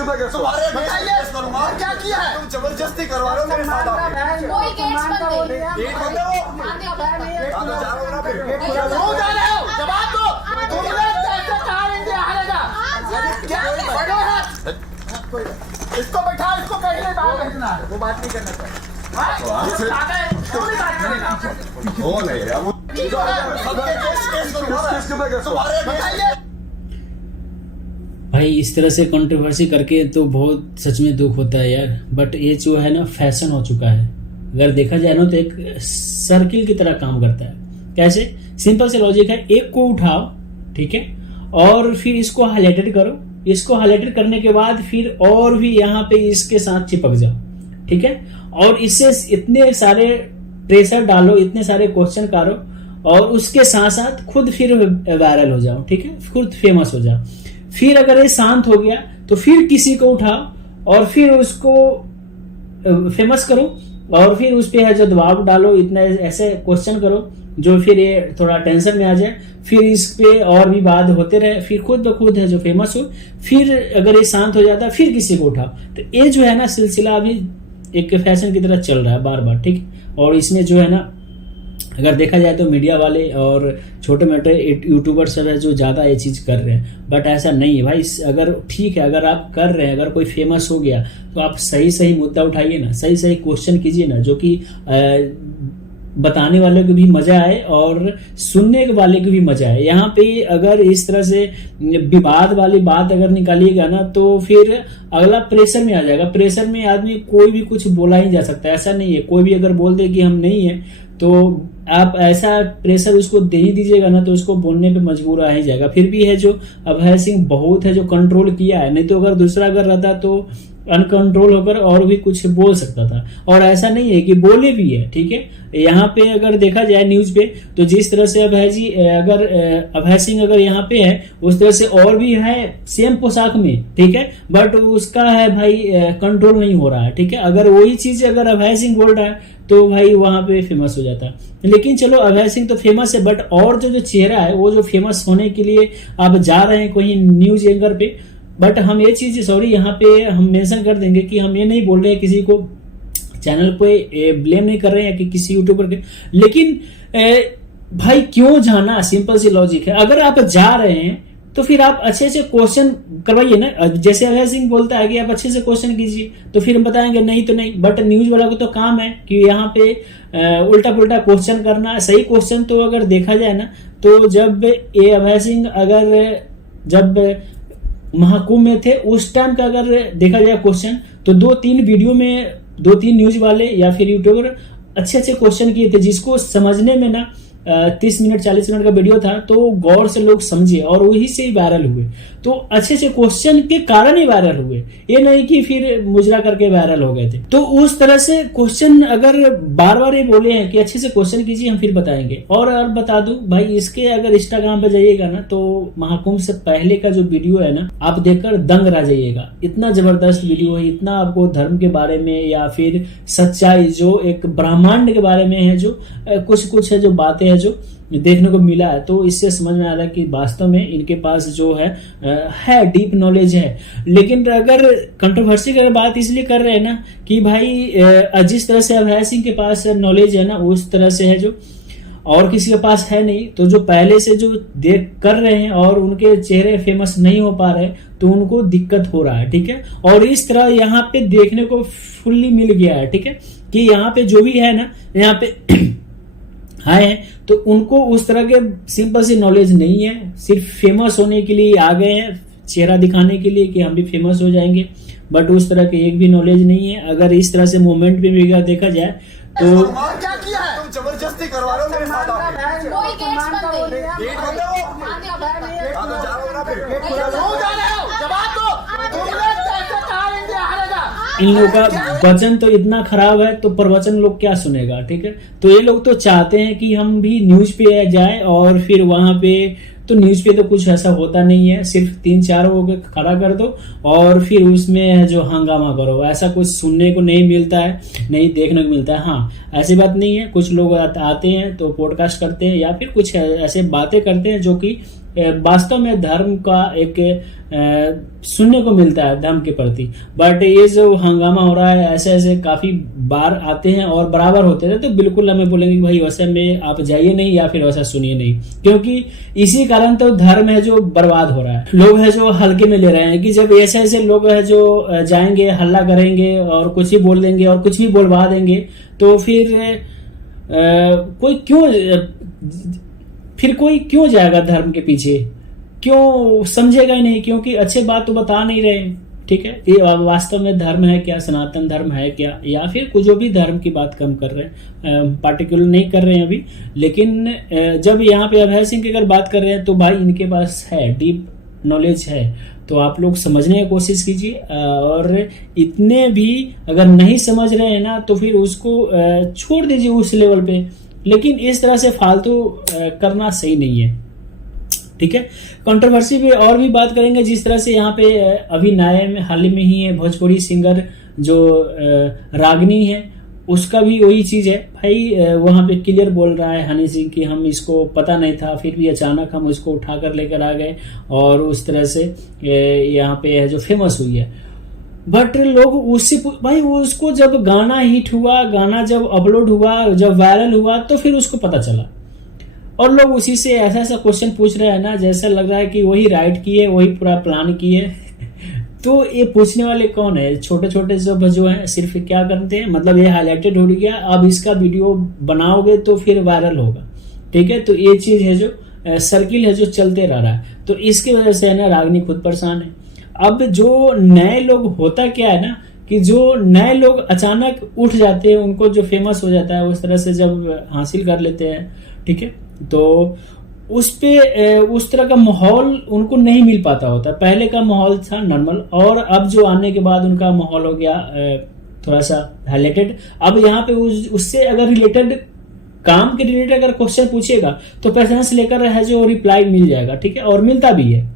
तुम्हारे केस करूंगा। क्या किया है? तुम जबरदस्ती करवा रहे हो मेरे साथ आके। कोई केस बंद नहीं। गेट बंद है वो। हाँ तो जा रहे हो ना फिर। क्यों जा रहे हो? जवाब दो। तुमने कैसे कहा इंडिया हारेगा? क्या बड़े हैं? इसको बैठा, इसको पहले बाहर भेजना है। वो बात नहीं करना चाहिए। क्यों नहीं बात करेगा? वो नहीं है वो। सबके केस करूंगा। तुम्हारे बताइए। भाई इस तरह से कंट्रोवर्सी करके तो बहुत सच में दुख होता है यार। बट ये जो है ना फैशन हो चुका है। अगर देखा जाए ना तो एक सर्किल की तरह काम करता है। कैसे? सिंपल से लॉजिक है, एक को उठाओ, ठीक है, और फिर इसको हाईलाइटेड करो। इसको हाईलाइटेड करने के बाद फिर और भी यहाँ पे इसके साथ चिपक जाओ, ठीक है, और इससे इतने सारे प्रेशर डालो, इतने सारे क्वेश्चन करो, और उसके साथ साथ खुद फिर वायरल हो जाओ, ठीक है, खुद फेमस हो जाओ। फिर अगर ये शांत हो गया तो फिर किसी को उठाओ और फिर उसको फेमस करो, और फिर उस पे है जो दबाव डालो, इतना ऐसे क्वेश्चन करो जो फिर ये थोड़ा टेंशन में आ जाए, फिर इस पे और भी बात होते रहे, फिर खुद ब खुद है जो फेमस हो। फिर अगर ये शांत हो जाता है फिर किसी को उठाओ। तो ये जो है ना सिलसिला अभी एक फैशन की तरह चल रहा है बार बार, ठीक। और इसमें जो है ना अगर देखा जाए तो मीडिया वाले और छोटे मोटे यूट्यूबर सब है जो ज्यादा ये चीज कर रहे हैं। बट ऐसा नहीं है भाई। अगर ठीक है, अगर आप कर रहे हैं, अगर कोई फेमस हो गया तो आप सही सही मुद्दा उठाइए ना, सही सही क्वेश्चन कीजिए ना, जो कि बताने वाले को भी मजा आए और सुनने के वाले को भी मजा आए। यहाँ पे अगर इस तरह से विवाद वाली बात अगर निकालिएगा ना तो फिर अगला प्रेशर में आ जाएगा। प्रेशर में आदमी कोई भी कुछ बोला ही जा सकता है, ऐसा नहीं है। कोई भी अगर बोल दे कि हम नहीं है तो आप ऐसा प्रेशर उसको दे ही दीजिएगा ना तो उसको बोलने पे मजबूर आ ही जाएगा। फिर भी है जो अभय सिंह बहुत है जो कंट्रोल किया है, नहीं तो अगर दूसरा अगर रहता तो अनकंट्रोल होकर और भी कुछ बोल सकता था। और ऐसा नहीं है कि बोले भी है, ठीक है। यहाँ पे अगर देखा जाए न्यूज पे तो जिस तरह से अभय सिंह अगर यहाँ पे है उस तरह से और भी है सेम पोशाक में, ठीक है, बट उसका है भाई कंट्रोल नहीं हो रहा है, ठीक है। अगर वही चीज अगर अभय सिंह बोल रहा है तो भाई वहां पे फेमस हो जाता है। लेकिन चलो अभय सिंह तो फेमस है, बट और जो चेहरा है वो जो फेमस होने के लिए आप जा रहे हैं कोई न्यूज एंकर पे। बट हम ये चीज सॉरी यहाँ पे हम मेंशन कर देंगे कि हम ये नहीं बोल रहे हैं किसी को चैनल पे ब्लेम नहीं कर रहे हैं कि किसी यूट्यूबर के, लेकिन भाई क्यों जाना? सिंपल सी लॉजिक है। अगर आप जा रहे हैं तो फिर आप अच्छे से क्वेश्चन करवाइए ना। जैसे अभय सिंह बोलता है कि आप अच्छे से क्वेश्चन कीजिए तो फिर हम बताएंगे नहीं तो नहीं। बट न्यूज वाला को तो काम है कि यहाँ पे उल्टा पुल्टा क्वेश्चन करना। सही क्वेश्चन तो अगर देखा जाए ना तो जब ये अभय सिंह अगर जब महाकुंभ में थे उस टाइम का अगर देखा जाए क्वेश्चन तो 2-3 वीडियो में 2-3 न्यूज वाले या फिर यूट्यूबर अच्छे अच्छे क्वेश्चन किए थे जिसको समझने में ना 30 मिनट 40 मिनट का वीडियो था तो गौर से लोग समझे और वही से ही वायरल हुए। तो अच्छे अच्छे क्वेश्चन के कारण ही वायरल हुए, ये नहीं कि फिर मुजरा करके वायरल हो गए थे। तो उस तरह से क्वेश्चन अगर बार बार ये बोले हैं कि अच्छे से क्वेश्चन कीजिए हम फिर बताएंगे। और बता दूं भाई इसके अगर इंस्टाग्राम पे जाइएगा ना तो महाकुंभ से पहले का जो वीडियो है ना आप देखकर दंग रह जाइएगा। इतना जबरदस्त वीडियो है, इतना आपको धर्म के बारे में या फिर सच्चाई जो एक ब्रह्मांड के बारे में है जो कुछ है जो बातें है जो देखने को मिला है। तो इससे समझ में आ रहा है कि वास्तव में इनके पास जो है डीप नॉलेज है। लेकिन अगर कंट्रोवर्सी की बात इसलिए कर रहे हैं ना कि भाई जिस तरह से अभय सिंह के पास नॉलेज है ना उस तरह से है जो और किसी के पास है नहीं। तो जो पहले से जो देख कर रहे हैं और उनके चेहरे फेमस नहीं हो पा रहे तो उनको दिक्कत हो रहा है, ठीक है। और इस तरह यहाँ पे देखने को फुल्ली मिल गया है, ठीक है, कि यहाँ पे जो भी है ना यहाँ पे है तो उनको उस तरह के सिंपल सी नॉलेज नहीं है। सिर्फ फेमस होने के लिए आ गए हैं, चेहरा दिखाने के लिए कि हम भी फेमस हो जाएंगे। बट उस तरह के एक भी नॉलेज नहीं है। अगर इस तरह से मूवमेंट में भी देखा जाए तो क्या किया है? तुम जबरदस्ती करवा रहे हो मेरे साथ आके। कोई केस बंद नहीं। गेट बंद है वो। हाँ तो जा रहे हो ना फिर। क्यों जा रहे हो? जवाब दो। तुमने कैसे कहा इंडिया हारेगा? इन लोगों का वचन तो इतना खराब है तो प्रवचन लोग क्या सुनेगा, ठीक है। तो ये लोग तो चाहते हैं कि हम भी न्यूज पे जाए और फिर वहां पे तो न्यूज पे तो कुछ ऐसा होता नहीं है, सिर्फ 3-4 हो के खड़ा कर दो और फिर उसमें जो हंगामा करो। ऐसा कुछ सुनने को नहीं मिलता है, नहीं देखने को मिलता है। हाँ ऐसी बात नहीं है, कुछ लोग आते हैं तो पॉडकास्ट करते हैं या फिर कुछ ऐसे बातें करते हैं जो कि वास्तव में धर्म का एक सुनने को मिलता है धर्म के प्रति। बट ये जो हंगामा हो रहा है, ऐसे ऐसे काफी बार आते हैं और बराबर होते हैं, तो बिल्कुल हमें बोलेंगे कि भाई वैसे में आप जाइए नहीं या फिर वैसा सुनिए नहीं, क्योंकि इसी कारण तो धर्म है जो बर्बाद हो रहा है। लोग है जो हल्के में ले रहे हैं कि जब ऐसे ऐसे लोग है जो जाएंगे, हल्ला करेंगे और कुछ ही बोल देंगे और कुछ भी बोलवा देंगे, तो कोई क्यों जाएगा धर्म के पीछे, क्यों समझेगा ही नहीं, क्योंकि अच्छे बात तो बता नहीं रहे। ठीक है, ये वास्तव में धर्म है क्या, सनातन धर्म है क्या, या फिर कुछ जो भी धर्म की बात कम कर रहे हैं, पार्टिकुलर नहीं कर रहे हैं अभी। लेकिन जब यहाँ पे अभय सिंह की अगर बात कर रहे हैं तो भाई इनके पास है, डीप नॉलेज है, तो आप लोग समझने की कोशिश कीजिए। और इतने भी अगर नहीं समझ रहे हैं ना तो फिर उसको छोड़ दीजिए उस लेवल पे, लेकिन इस तरह से फालतू करना सही नहीं है। ठीक है, कंट्रोवर्सी पे और भी बात करेंगे। जिस तरह से यहाँ पे अभी नए में हाल ही में ही है भोजपुरी सिंगर जो रागनी है, उसका भी वही चीज है भाई। वहां पे क्लियर बोल रहा है हनी सिंह कि हम इसको पता नहीं था, फिर भी अचानक हम इसको उठाकर लेकर आ गए और उस तरह से यहाँ पे है जो फेमस हुई है। बट लोग उससे भाई उसको जब गाना हिट हुआ, गाना जब अपलोड हुआ, जब वायरल हुआ, तो फिर उसको पता चला और लोग उसी से ऐसा ऐसा क्वेश्चन पूछ रहे हैं ना, जैसा लग रहा है कि वही राइट किए, वही पूरा प्लान किए। तो ये पूछने वाले कौन है? छोटे छोटे सब जो है सिर्फ क्या करते हैं, मतलब ये हाईलाइटेड हो गया, अब इसका वीडियो बनाओगे तो फिर वायरल होगा। ठीक है, तो ये चीज है जो सर्किल है जो चलते रह रहा है, तो इसकी वजह से है ना रागनी खुद परेशान है। अब जो नए लोग, होता क्या है ना कि जो नए लोग अचानक उठ जाते हैं, उनको जो फेमस हो जाता है उस तरह से जब हासिल कर लेते हैं, ठीक है, तो उस तरह का माहौल उनको नहीं मिल पाता होता। पहले का माहौल था नॉर्मल, और अब जो आने के बाद उनका माहौल हो गया थोड़ा सा हाईलाइटेड। अब यहाँ पे उससे अगर रिलेटेड, काम के रिलेटेड अगर क्वेश्चन पूछेगा तो पेशेंस लेकर है जो रिप्लाई मिल जाएगा। ठीक है, और मिलता भी है,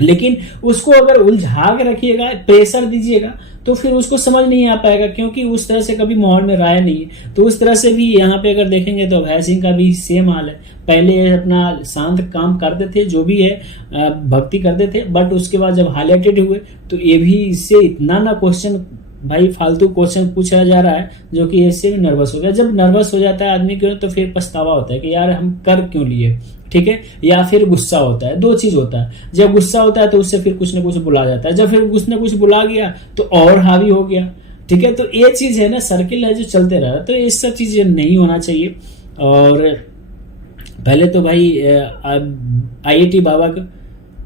लेकिन उसको अगर उलझा के रखिएगा, प्रेशर दीजिएगा, तो फिर उसको समझ नहीं आ पाएगा, क्योंकि उस तरह से कभी माहौल में रहा नहीं है। तो उस तरह से भी यहाँ पे अगर देखेंगे तो अभय सिंह का भी सेम हाल है। पहले अपना शांत काम करते थे, जो भी है भक्ति करते थे, बट उसके बाद जब हाईलाइटेड हुए तो ये भी इससे इतना ना क्वेश्चन, भाई फालतू क्वेश्चन पूछा जा रहा है जो कि इससे भी नर्वस हो गया। जब नर्वस हो जाता है आदमी क्यों, तो फिर पछतावा होता है कि यार हम कर क्यों लिए। ठीक है, या फिर गुस्सा होता है। दो चीज होता है, जब गुस्सा होता है तो उससे फिर कुछ ना कुछ बुला जाता है, जब फिर कुछ ना कुछ बुला गया तो और हावी हो गया। ठीक है, तो ये चीज है ना, सर्किल है जो चलते रहा है, तो ये सब चीजें नहीं होना चाहिए। और पहले तो भाई IIT बाबा का,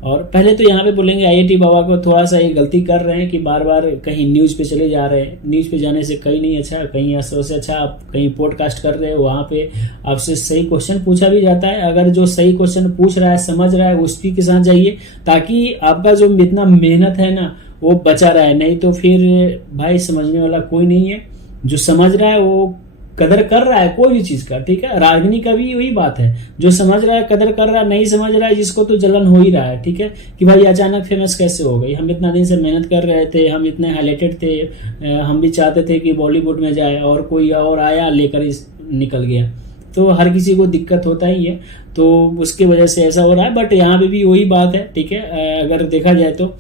और पहले तो यहाँ पे बोलेंगे IIT बाबा को थोड़ा सा ये गलती कर रहे हैं कि बार बार कहीं न्यूज पे चले जा रहे हैं। न्यूज पे जाने से कहीं नहीं अच्छा, कहीं सबसे अच्छा आप कहीं पॉडकास्ट कर रहे हो, वहाँ पे आपसे सही क्वेश्चन पूछा भी जाता है। अगर जो सही क्वेश्चन पूछ रहा है, समझ रहा है, उसी के साथ जाइए, ताकि आपका जो इतना मेहनत है ना वो बचा रहा है। नहीं तो फिर भाई समझने वाला कोई नहीं है। जो समझ रहा है वो कदर कर रहा है कोई भी चीज का। ठीक है, रागनी का भी वही बात है, जो समझ रहा है कदर कर रहा है, नहीं समझ रहा है जिसको तो जलन हो ही रहा है। ठीक है, कि भाई अचानक फेमस कैसे हो गई, हम इतना दिन से मेहनत कर रहे थे, हम इतने हाईलाइटेड थे, हम भी चाहते थे कि बॉलीवुड में जाए, और कोई और आया लेकर निकल गया। तो हर किसी को दिक्कत होता ही है, तो उसकी वजह से ऐसा हो रहा है। बट यहाँ पे भी वही बात है। ठीक है, अगर देखा जाए तो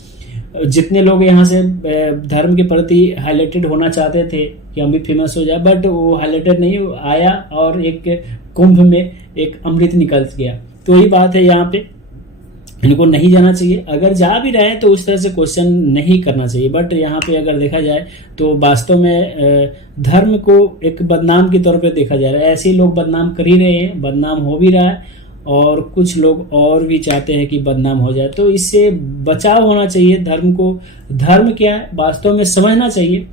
जितने लोग यहाँ से धर्म के प्रति हाईलाइटेड होना चाहते थे कि हम भी फेमस हो जाए, बट वो हाईलाइटेड नहीं आया और एक कुंभ में एक अमृत निकल गया। तो यही बात है, यहाँ पे इनको नहीं जाना चाहिए। अगर जा भी रहे हैं तो उस तरह से क्वेश्चन नहीं करना चाहिए। बट यहाँ पे अगर देखा जाए तो वास्तव में धर्म को एक बदनाम के तौर पे देखा जा रहा है। ऐसे लोग बदनाम कर ही रहे हैं, बदनाम हो भी रहा है, और कुछ लोग और भी चाहते हैं कि बदनाम हो जाए। तो इससे बचाव होना चाहिए। धर्म को, धर्म क्या है वास्तव में समझना चाहिए।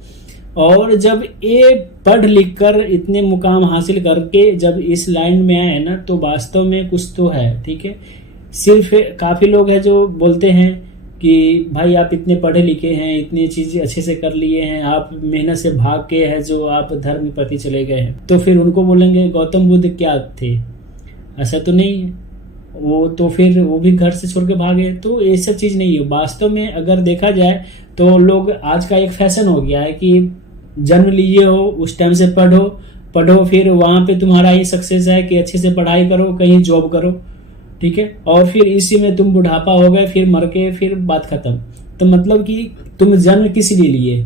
और जब ये पढ़ लिख कर इतने मुकाम हासिल करके जब इस लाइन में आए ना, तो वास्तव में कुछ तो है। ठीक है, सिर्फ काफी लोग हैं जो बोलते हैं कि भाई आप इतने पढ़े लिखे हैं, इतनी चीजें अच्छे से कर लिए हैं, आप मेहनत से भाग के है जो आप धर्म के प्रति चले गए हैं, तो फिर उनको बोलेंगे गौतम बुद्ध क्या थे। ऐसा तो नहीं है, वो तो फिर वो भी घर से छोड़ के भागे। तो ये सब चीज नहीं है। वास्तव में अगर देखा जाए तो लोग, आज का एक फैशन हो गया है कि जन्म लिए हो उस टाइम से पढ़ो, फिर वहां पे तुम्हारा ही सक्सेस है कि अच्छे से पढ़ाई करो, कहीं जॉब करो। ठीक है, और फिर इसी में तुम बुढ़ापा हो गए, फिर मर के फिर बात खत्म। तो मतलब कि तुम जन्म किस लिए लिए?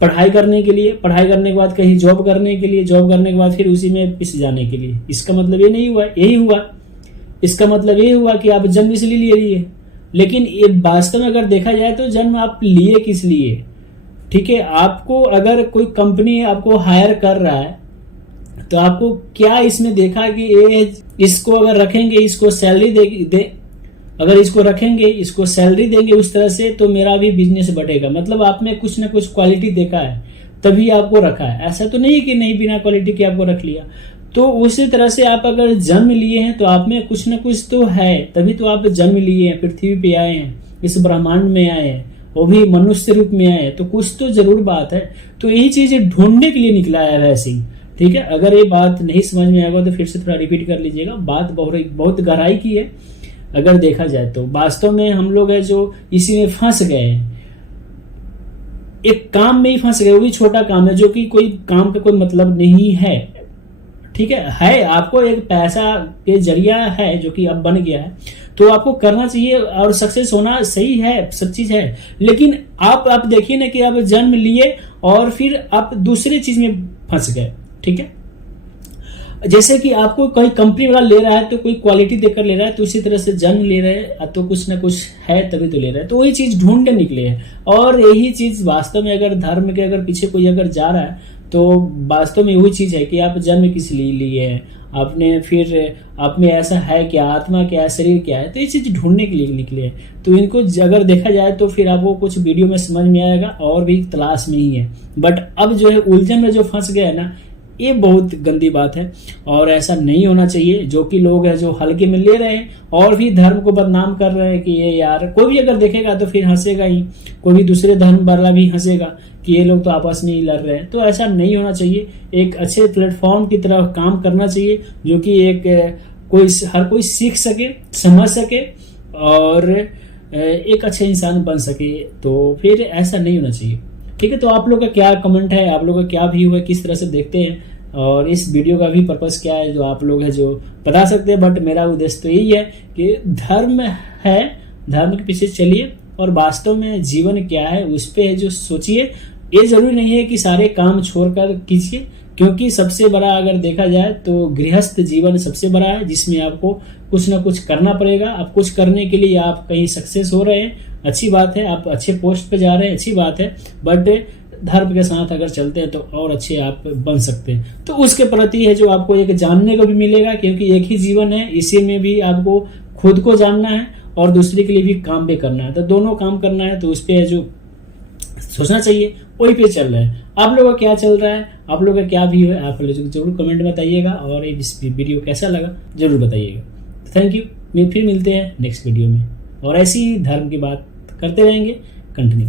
पढ़ाई करने के लिए, पढ़ाई करने के बाद कहीं जॉब करने के लिए, जॉब करने के बाद फिर उसी में पिस जाने के लिए। इसका मतलब ये नहीं हुआ, यही हुआ। इसका मतलब ये हुआ कि आप जन्म इसलिए लिए। लेकिन ये वास्तव में अगर देखा जाए तो जन्म आप लिए किस लिए? ठीक है, आपको अगर कोई कंपनी आपको हायर कर रहा है तो आपको क्या इसमें देखा कि ये इसको अगर रखेंगे, इसको सैलरी दे अगर इसको रखेंगे, इसको सैलरी देंगे उस तरह से, तो मेरा भी बिजनेस बढ़ेगा। मतलब आप में कुछ ना कुछ क्वालिटी देखा है तभी आपको रखा है। ऐसा तो नहीं कि नहीं बिना क्वालिटी के आपको रख लिया। तो उसी तरह से आप अगर जन्म लिए हैं तो आप में कुछ ना कुछ तो है, तभी तो आप जन्म लिए हैं, पृथ्वी पे आए हैं, इस ब्रह्मांड में आए हैं, वो भी मनुष्य रूप में आए हैं। तो कुछ तो जरूर बात है। तो यही चीज ढूंढने के लिए निकला है वैसे ही। ठीक है, अगर ये बात नहीं समझ में आएगा तो फिर से थोड़ा रिपीट कर लीजिएगा। बात बहुत गहराई की है अगर देखा जाए तो। वास्तव में हम लोग है जो इसी में फंस गए हैं, एक काम में ही फंस गए, वो भी छोटा काम है जो कि कोई काम का कोई मतलब नहीं है। ठीक है आपको एक पैसा के जरिया है जो कि अब बन गया है, तो आपको करना चाहिए और सक्सेस होना सही है, सब चीज है। लेकिन आप देखिए ना कि आप जन्म लिए और फिर आप दूसरे चीज में फंस गए। ठीक है, जैसे कि आपको कोई कंपनी वाला ले रहा है तो कोई क्वालिटी देकर ले रहा है, तो उसी तरह से जन्म ले रहे हैं तो कुछ ना कुछ है तभी तो ले रहे हैं। तो वही चीज ढूंढ के निकले हैं। और यही चीज वास्तव में अगर धर्म के अगर पीछे कोई अगर जा रहा है तो वास्तव में वही चीज है कि आप जन्म किस लिए लिए हैं, आपने फिर आप में ऐसा है क्या, आत्मा क्या है, शरीर क्या है, तो ये चीज ढूंढने के लिए निकले हैं। तो इनको अगर देखा जाए तो फिर आपको कुछ वीडियो में समझ में आएगा और भी तलाश में ही है। बट अब जो है उलझन में जो फंस गया है ना, ये बहुत गंदी बात है और ऐसा नहीं होना चाहिए। जो कि लोग हैं जो हल्के में ले रहे हैं और भी धर्म को बदनाम कर रहे हैं कि ये यार, कोई भी अगर देखेगा तो फिर हंसेगा ही, कोई भी दूसरे धर्म वाला भी हंसेगा कि ये लोग तो आपस में ही लड़ रहे हैं। तो ऐसा नहीं होना चाहिए। एक अच्छे प्लेटफॉर्म की तरह काम करना चाहिए जो कि हर कोई सीख सके, समझ सके और एक अच्छे इंसान बन सके। तो फिर ऐसा नहीं होना चाहिए। ठीक है, तो आप लोग का क्या कमेंट है, आप लोग का क्या व्यू है, किस तरह से देखते हैं और इस वीडियो का भी पर्पस क्या है जो आप लोग है जो बता सकते हैं। बट मेरा उद्देश्य तो यही है कि धर्म है, धर्म के पीछे चलिए और वास्तव में जीवन क्या है उस पे जो सोचिए। ये जरूरी नहीं है कि सारे काम छोड़कर कीजिए, क्योंकि सबसे बड़ा अगर देखा जाए तो गृहस्थ जीवन सबसे बड़ा है, जिसमें आपको कुछ ना कुछ करना पड़ेगा। अब कुछ करने के लिए आप कहीं सक्सेस हो रहे हैं, अच्छी बात है, आप अच्छे पोस्ट पे जा रहे हैं, अच्छी बात है। बट धर्म के साथ अगर चलते हैं तो और अच्छे आप बन सकते हैं। तो उसके प्रति है जो आपको एक जानने को भी मिलेगा, क्योंकि एक ही जीवन है, इसी में भी आपको खुद को जानना है और दूसरे के लिए भी काम भी करना है। तो दोनों काम करना है, तो उस पर जो सोचना चाहिए वही पे चल रहा है। आप लोगों का क्या चल रहा है, आप लोगों का क्या व्यू है, आप लोग जरूर कमेंट में बताइएगा और इस वीडियो कैसा लगा जरूर बताइएगा। Thank you. फिर मिलते हैं नेक्स्ट वीडियो में और ऐसी ही धर्म की बात करते रहेंगे। कंटिन्यू।